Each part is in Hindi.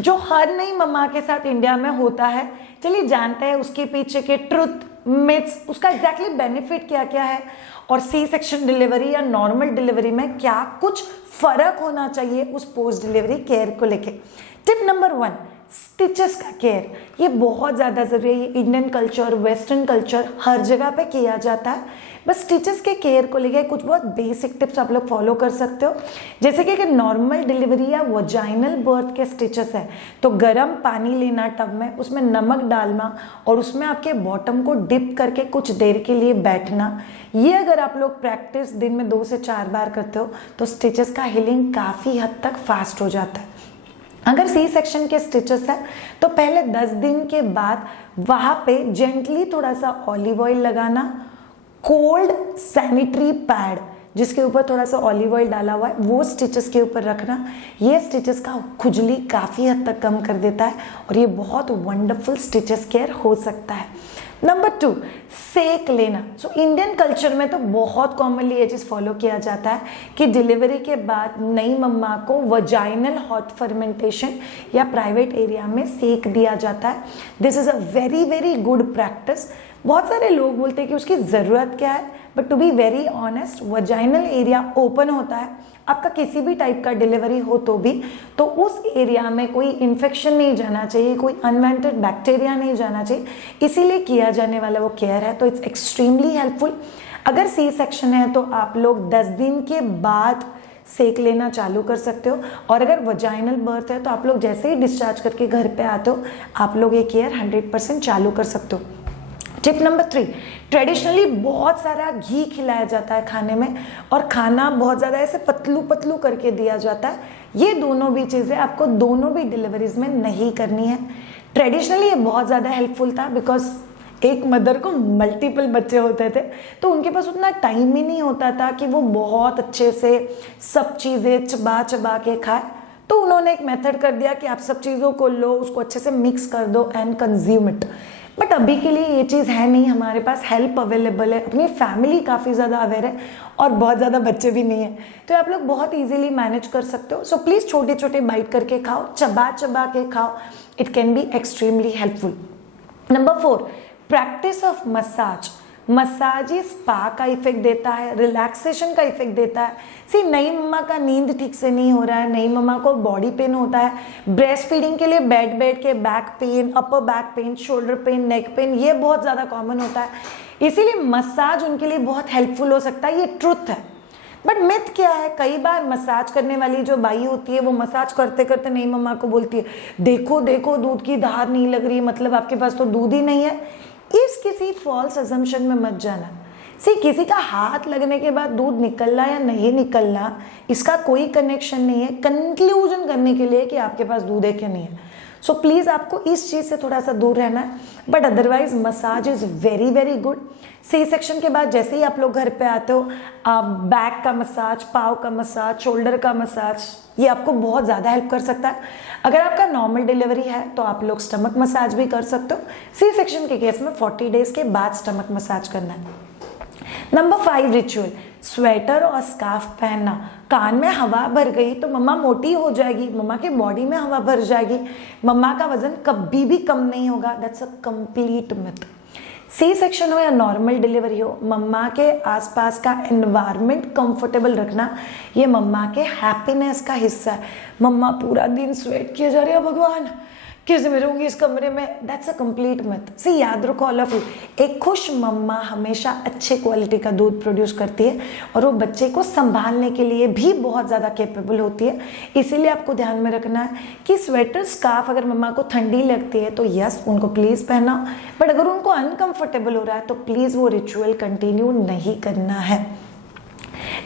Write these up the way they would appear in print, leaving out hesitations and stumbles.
जो हर नई मम्मा के साथ इंडिया में होता है। चलिए जानते हैं उसके पीछे के ट्रुथ, मिथ्स, उसका एग्जैक्टली बेनिफिट क्या क्या है, और सी सेक्शन डिलीवरी या नॉर्मल डिलीवरी में क्या कुछ फर्क होना चाहिए उस पोस्ट डिलीवरी केयर को लेके। टिप नंबर 1, स्टिचेस का केयर। ये बहुत ज़्यादा ज़रूरी है। ये इंडियन कल्चर, वेस्टर्न कल्चर हर जगह पे किया जाता है। बस स्टिचेस के केयर को लेके कुछ बहुत बेसिक टिप्स आप लोग फॉलो कर सकते हो। जैसे कि अगर नॉर्मल डिलीवरी या वजाइनल बर्थ के स्टिचेस है तो गर्म पानी लेना टब में, उसमें नमक डालना और उसमें आपके बॉटम को डिप करके कुछ देर के लिए बैठना। ये अगर आप लोग प्रैक्टिस दिन में 2 से 4 बार करते हो तो स्टिचेस का हीलिंग काफ़ी हद तक फास्ट हो जाता है। अगर सी सेक्शन के स्टिचेस है तो पहले 10 दिन के बाद वहां पे जेंटली थोड़ा सा ऑलिव ऑयल लगाना, कोल्ड सैनिटरी पैड जिसके ऊपर थोड़ा सा ऑलिव ऑयल डाला हुआ है वो स्टिचेस के ऊपर रखना। ये स्टिचेस का खुजली काफ़ी हद तक कम कर देता है और ये बहुत वंडरफुल स्टिचेस केयर हो सकता है। नंबर 2, सेक लेना। सो इंडियन कल्चर में तो बहुत कॉमनली ये चीज़ फॉलो किया जाता है कि डिलीवरी के बाद नई मम्मा को वजाइनल हॉट फर्मेंटेशन या प्राइवेट एरिया में सेक दिया जाता है। This is a very very good practice. बहुत सारे लोग बोलते हैं कि उसकी ज़रूरत क्या है, but to be very honest vaginal area open होता है, आपका किसी भी टाइप का डिलीवरी हो तो उस एरिया में कोई इन्फेक्शन नहीं जाना चाहिए, कोई अनवांटेड बैक्टीरिया नहीं जाना चाहिए, इसीलिए किया जाने वाला वो केयर है। तो इट्स एक्सट्रीमली हेल्पफुल। अगर सी सेक्शन है तो आप लोग 10 दिन के बाद सेक लेना चालू कर सकते हो, और अगर वजाइनल बर्थ है तो आप लोग जैसे ही डिस्चार्ज करके घर पे आते हो आप लोग ये केयर 100% चालू कर सकते हो। टिप नंबर 3, ट्रेडिशनली बहुत सारा घी खिलाया जाता है खाने में और खाना बहुत ज़्यादा ऐसे पतलू पतलू करके दिया जाता है। ये दोनों भी चीज़ें आपको दोनों भी डिलीवरीज में नहीं करनी है। ट्रेडिशनली ये बहुत ज़्यादा हेल्पफुल था बिकॉज एक मदर को मल्टीपल बच्चे होते थे तो उनके पास उतना टाइम ही नहीं होता था कि वो बहुत अच्छे से सब चीज़ें चबा चबा के खाए। तो उन्होंने एक मेथड कर दिया कि आप सब चीज़ों को लो, उसको अच्छे से मिक्स कर दो एंड कंज्यूम इट। बट अभी के लिए ये चीज़ है नहीं, हमारे पास हेल्प अवेलेबल है, अपनी फैमिली काफ़ी ज़्यादा अवेयर है और बहुत ज़्यादा बच्चे भी नहीं है, तो आप लोग बहुत इजीली मैनेज कर सकते हो। सो प्लीज़ छोटे छोटे बाइट करके खाओ, चबा चबा के खाओ, it can be extremely helpful. Number 4, practice of massage. Massage he spa का इफेक्ट देता है, रिलैक्सेशन का इफेक्ट देता है। सी नई मम्मा का नींद ठीक से नहीं हो रहा है, नई मम्मा को बॉडी पेन होता है, ब्रेस्ट फीडिंग के लिए बैठ बैठ के back pain, upper back pain, shoulder pain, neck pain ये बहुत ज़्यादा कॉमन होता है, इसीलिए मसाज उनके लिए बहुत हेल्पफुल हो सकता है। ये ट्रुथ है। बट मिथ क्या है, कई बार मसाज करने वाली जो बाई होती है वो मसाज करते करते नई मम्मा को बोलती है देखो देखो दूध की धार नहीं लग रही, मतलब आपके पास तो दूध ही नहीं है। इस किसी फॉल्स अजम्पशन में मत जाना। सी किसी का हाथ लगने के बाद दूध निकलना या नहीं निकलना इसका कोई कनेक्शन नहीं है कंक्लूजन करने के लिए कि आपके पास दूध है क्या नहीं है। सो प्लीज़ आपको इस चीज़ से थोड़ा सा दूर रहना है, but otherwise massage is very very good. C section के बाद जैसे ही आप लोग घर पे आते हो बैक का मसाज, पाव का मसाज, शोल्डर का मसाज ये आपको बहुत ज़्यादा हेल्प कर सकता है। अगर आपका नॉर्मल डिलीवरी है तो आप लोग स्टमक मसाज भी कर सकते हो। सी सेक्शन के केस में 40 डेज के बाद स्टमक मसाज करना है। Number 5, ritual. स्वेटर और स्कार्फ पहनना। कान में हवा भर गई तो मम्मा मोटी हो जाएगी, मम्मा के बॉडी में हवा भर जाएगी, मम्मा का वजन कभी भी कम नहीं होगा। That's a complete myth. C section हो या नॉर्मल डिलीवरी हो, मम्मा के आसपास का एनवायरनमेंट कंफर्टेबल रखना ये मम्मा के हैप्पीनेस का हिस्सा है। मम्मा पूरा दिन स्वेट किया जा रही है, भगवान कैसे मैं रहूंगी इस कमरे में, दैट्स अ कंप्लीट मिथ। सी याद रखो ऑल ऑफ यू, एक खुश मम्मा हमेशा अच्छे क्वालिटी का दूध प्रोड्यूस करती है और वो बच्चे को संभालने के लिए भी बहुत ज़्यादा कैपेबल होती है। इसीलिए आपको ध्यान में रखना है कि स्वेटर स्कार्फ अगर मम्मा को ठंडी लगती है तो यस उनको प्लीज़ पहनाओ, बट अगर उनको अनकंफर्टेबल हो रहा है तो प्लीज़ वो रिचुअल कंटिन्यू नहीं करना है।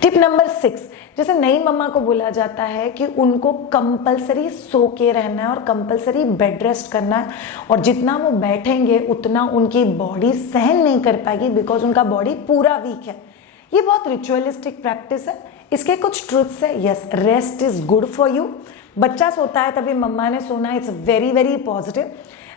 टिप नंबर 6, जैसे नई मम्मा को बोला जाता है कि उनको कंपलसरी सो के रहना है और कंपलसरी बेड रेस्ट करना है, और जितना वो बैठेंगे उतना उनकी बॉडी सहन नहीं कर पाएगी बिकॉज उनका बॉडी पूरा वीक है। ये बहुत रिचुअलिस्टिक प्रैक्टिस है। इसके कुछ ट्रुथ्स है। Yes, rest is good for you. बच्चा सोता है तभी मम्मा ने सोना, it's very very positive.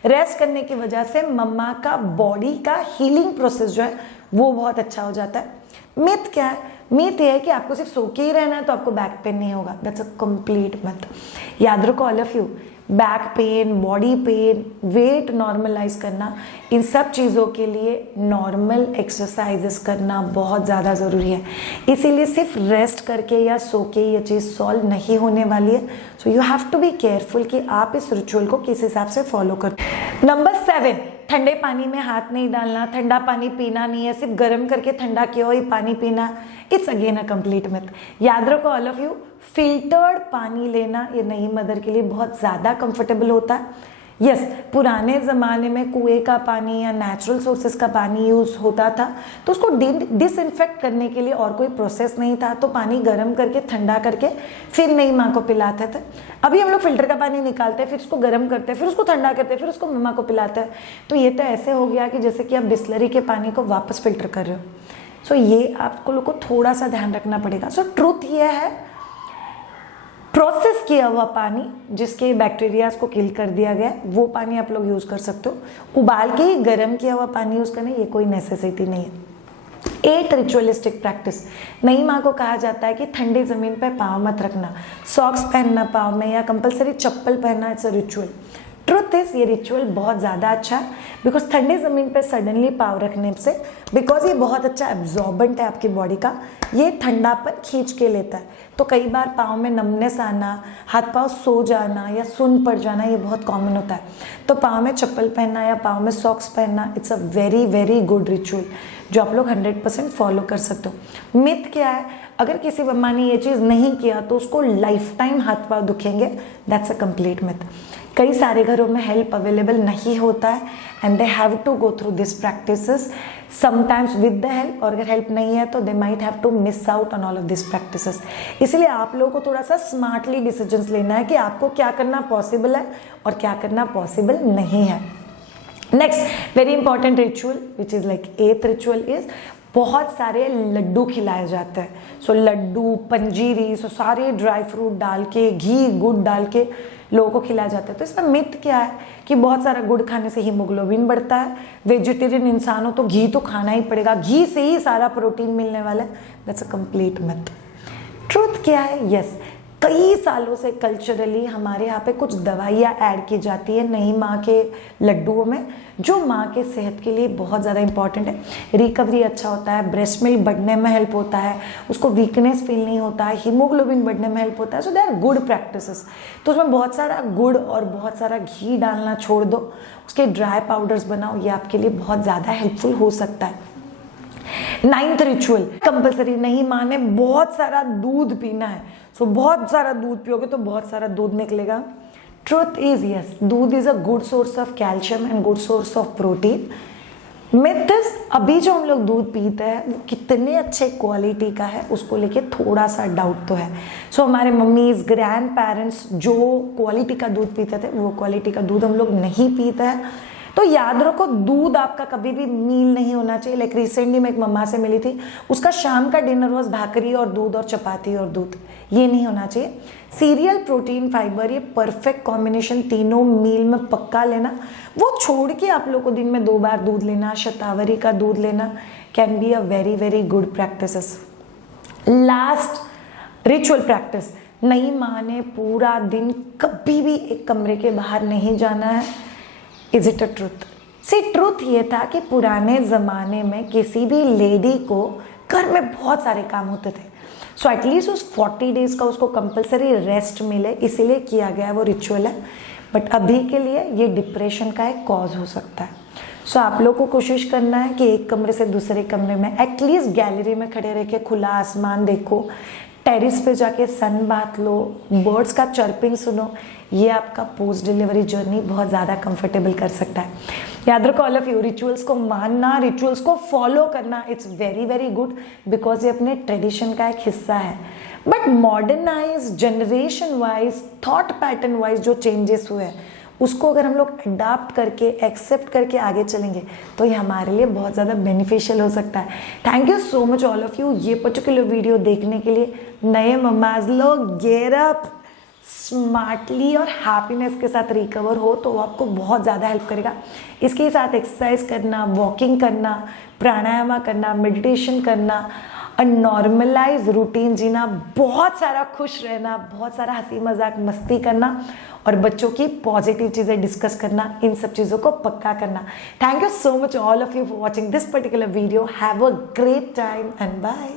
Rest करने की वजह से मम्मा का बॉडी का हीलिंग प्रोसेस जो है वो बहुत अच्छा हो जाता है। मिथ क्या है? मिथ ये है कि आपको सिर्फ सो के ही रहना है तो आपको बैक पेन नहीं होगा। That's a complete myth. याद रखो all of you, back pain, body pain, weight normalize करना, इन सब चीज़ों के लिए नॉर्मल एक्सरसाइजेस करना बहुत ज़्यादा ज़रूरी है। इसीलिए सिर्फ रेस्ट करके या सो के ये चीज़ सॉल्व नहीं होने वाली है। So you have to be careful कि आप इस रिचुअल को किस हिसाब से फॉलो करते हैं। नंबर 7, ठंडे पानी में हाथ नहीं डालना, ठंडा पानी पीना नहीं है, सिर्फ गर्म करके ठंडा किया हुआ ही पानी पीना, it's again a complete myth. याद रखो ऑल ऑफ यू, फिल्टर्ड पानी लेना ये नई मदर के लिए बहुत ज़्यादा कंफर्टेबल होता है। यस, पुराने ज़माने में कुएं का पानी या नेचुरल सोर्सेज का पानी यूज़ होता था, तो उसको डिसइंफेक्ट करने के लिए और कोई प्रोसेस नहीं था, तो पानी गर्म करके ठंडा करके फिर नई माँ को पिलाते थे। अभी हम लोग फिल्टर का पानी निकालते हैं, फिर उसको गर्म करते हैं, फिर उसको ठंडा करते हैं, फिर उसको मम्मा को पिलाते हैं। तो ये तो ऐसे हो गया कि जैसे कि आप बिस्लरी के पानी को वापस फिल्टर कर रहे हो। सो ये आपको लोग को थोड़ा सा ध्यान रखना पड़ेगा। सो ट्रूथ ये है, प्रोसेस किया हुआ पानी जिसके बैक्टीरियाज को किल कर दिया गया, वो पानी आप लोग यूज़ कर सकते हो। उबाल के ही गर्म किया हुआ पानी यूज़ करना ये कोई नेसेसिटी नहीं है। 8 रिचुअलिस्टिक प्रैक्टिस। नई माँ को कहा जाता है कि ठंडी ज़मीन पर पाँव मत रखना, सॉक्स पहनना पाँव में या कंपलसरी चप्पल पहनना, it's a ritual. Truth is ये रिचुअल बहुत ज़्यादा अच्छा है, बिकॉज ठंडी ज़मीन पे सडनली पाँव रखने से, बिकॉज ये बहुत अच्छा एब्जॉर्बेंट है आपकी बॉडी का, ये ठंडापन खींच के लेता है। तो कई बार पाँव में नमनेस आना, हाथ पाँव सो जाना या सुन पड़ जाना, ये बहुत कॉमन होता है। तो पाँव में चप्पल पहनना या पाँव में सॉक्स पहनना, it's a very very good ritual जो आप लोग 100% फॉलो कर सकते हो। मिथ क्या है, अगर किसी मम्मा ने ये चीज़ नहीं किया तो उसको लाइफ टाइम हाथ पाँव दुखेंगे, दैट्स अ कंप्लीट मिथ। कई सारे घरों में हेल्प अवेलेबल नहीं होता है and they have to go through this practices sometimes with the help, और अगर हेल्प नहीं है तो they might have to miss out on all of this practices. इसलिए आप लोगों को थोड़ा सा स्मार्टली डिसीजंस लेना है कि आपको क्या करना पॉसिबल है और क्या करना पॉसिबल नहीं है। Next very important ritual which is like 8th ritual is, बहुत सारे लड्डू खिलाए जाते हैं। सो लड्डू, पंजीरी, सो सारे ड्राई फ्रूट डाल के, घी गुड़ डाल के लोगों को खिलाया जाता है। तो इसका मिथ क्या है कि बहुत सारा गुड़ खाने से हीमोग्लोबिन बढ़ता है, वेजिटेरियन इंसान हो तो घी तो खाना ही पड़ेगा, घी से ही सारा प्रोटीन मिलने वाला है, that's a complete myth. Truth क्या है, यस, कई सालों से कल्चरली हमारे यहाँ पे कुछ दवाइयाँ ऐड की जाती है नई माँ के लड्डुओं में, जो माँ के सेहत के लिए बहुत ज़्यादा इंपॉर्टेंट है। रिकवरी अच्छा होता है, ब्रेस्ट मिल्क बढ़ने में हेल्प होता है, उसको वीकनेस फील नहीं होता है, हीमोग्लोबिन बढ़ने में हेल्प होता है। सो दे आर गुड प्रैक्टिसेस। तो उसमें बहुत सारा गुड़ और बहुत सारा घी डालना छोड़ दो, उसके ड्राई पाउडर्स बनाओ, ये आपके लिए बहुत ज़्यादा हेल्पफुल हो सकता है। 9th रिचुअल कंपलसरी, नहीं माँ ने बहुत सारा दूध पीना है। सो बहुत सारा दूध पियोगे तो बहुत सारा दूध निकलेगा। ट्रुथ इज यस, दूध is a good source of calcium and good source of protein. Myth is, अभी जो हम लोग दूध पीते हैं वो कितने अच्छे क्वालिटी का है उसको लेके थोड़ा सा डाउट तो है। सो हमारे मम्मीज, ग्रैंड पेरेंट्स जो क्वालिटी का दूध पीते थे वो क्वालिटी का दूध हम लोग नहीं पीते हैं। तो याद रखो, दूध आपका कभी भी मील नहीं होना चाहिए। लाइक रिसेंटली मैं एक मम्मा से मिली थी, उसका शाम का डिनर वॉज भाकरी और दूध और चपाती और दूध, ये नहीं होना चाहिए। सीरियल, प्रोटीन, फाइबर, ये परफेक्ट कॉम्बिनेशन तीनों मील में पक्का लेना। वो छोड़ के आप लोग को दिन में 2 बार दूध लेना, शतावरी का दूध लेना can be a very very good practices. Last ritual practice, नई माँ ने पूरा दिन कभी भी एक कमरे के बाहर नहीं जाना है। Is it a truth? See, truth ये था कि पुराने ज़माने में किसी भी लेडी को घर में बहुत सारे काम होते थे, सो एटलीस्ट उस 40 डेज का उसको कंपलसरी रेस्ट मिले, इसीलिए किया गया वो रिचुअल है। बट अभी के लिए ये डिप्रेशन का एक कॉज हो सकता है। सो आप लोग को कोशिश करना है कि एक कमरे से दूसरे कमरे में, एटलीस्ट गैलरी में खड़े रह के खुला आसमान देखो, टेरिस पे जाके सन बात लो, बर्ड्स का चर्पिंग सुनो, ये आपका पोस्ट डिलीवरी जर्नी बहुत ज़्यादा कंफर्टेबल कर सकता है। याद रखो ऑल ऑफ यू, रिचुअल्स को मानना, रिचुअल्स को फॉलो करना, it's very very good, because ये अपने ट्रेडिशन का एक हिस्सा है। But modernise, generation wise, thought pattern wise जो चेंजेस हुए हैं उसको अगर हम लोग अडाप्ट करके, एक्सेप्ट करके आगे चलेंगे तो ये हमारे लिए बहुत ज़्यादा बेनिफिशियल हो सकता है। Thank you so much all of you ये पर्टिकुलर वीडियो देखने के लिए। नए मम्माज लोग गेट अप, स्मार्टली और हैप्पीनेस के साथ रिकवर हो तो वो आपको बहुत ज़्यादा हेल्प करेगा। इसके साथ एक्सरसाइज करना, वॉकिंग करना, प्राणायाम करना, मेडिटेशन करना, नॉर्मलाइज रूटीन जीना, बहुत सारा खुश रहना, बहुत सारा हंसी मजाक मस्ती करना और बच्चों की पॉजिटिव चीज़ें डिस्कस करना, इन सब चीज़ों को पक्का करना। Thank you so much all of you for watching this particular video. Have a great time and bye.